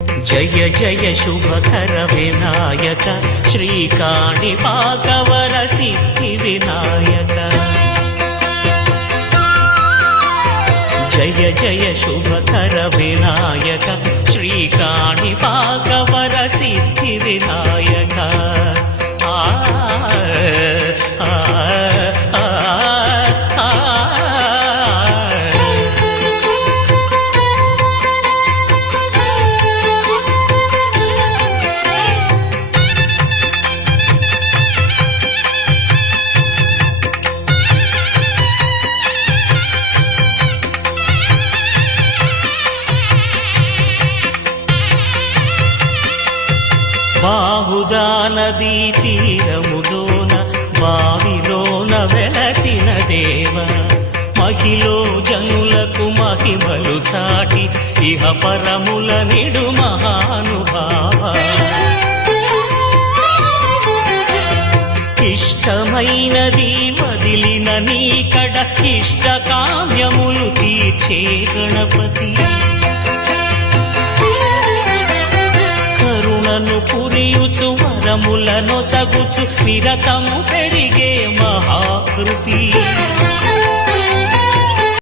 జయ జయ శుభకర వినాయక శ్రీకాణిపాకవర సిద్ధి వినాయక జయ జయ శుభకర వినాయక శ్రీకాణిపాకవర సిద్ధి వినాయక బాహుదా నదీ తీరములోన బావిలోన వెలసిన దేవ మహిలో జనులకు మహిమలు చాటి ఇహ పరముల నిడు మహానుభావ ఇష్టమైనది వదిలిన నీకడ ఇష్ట కామ్యములు తీర్చే గణపతి కరుణను పురియుచు వరములను సగుచు నిరతము పెరిగే మహాకృతి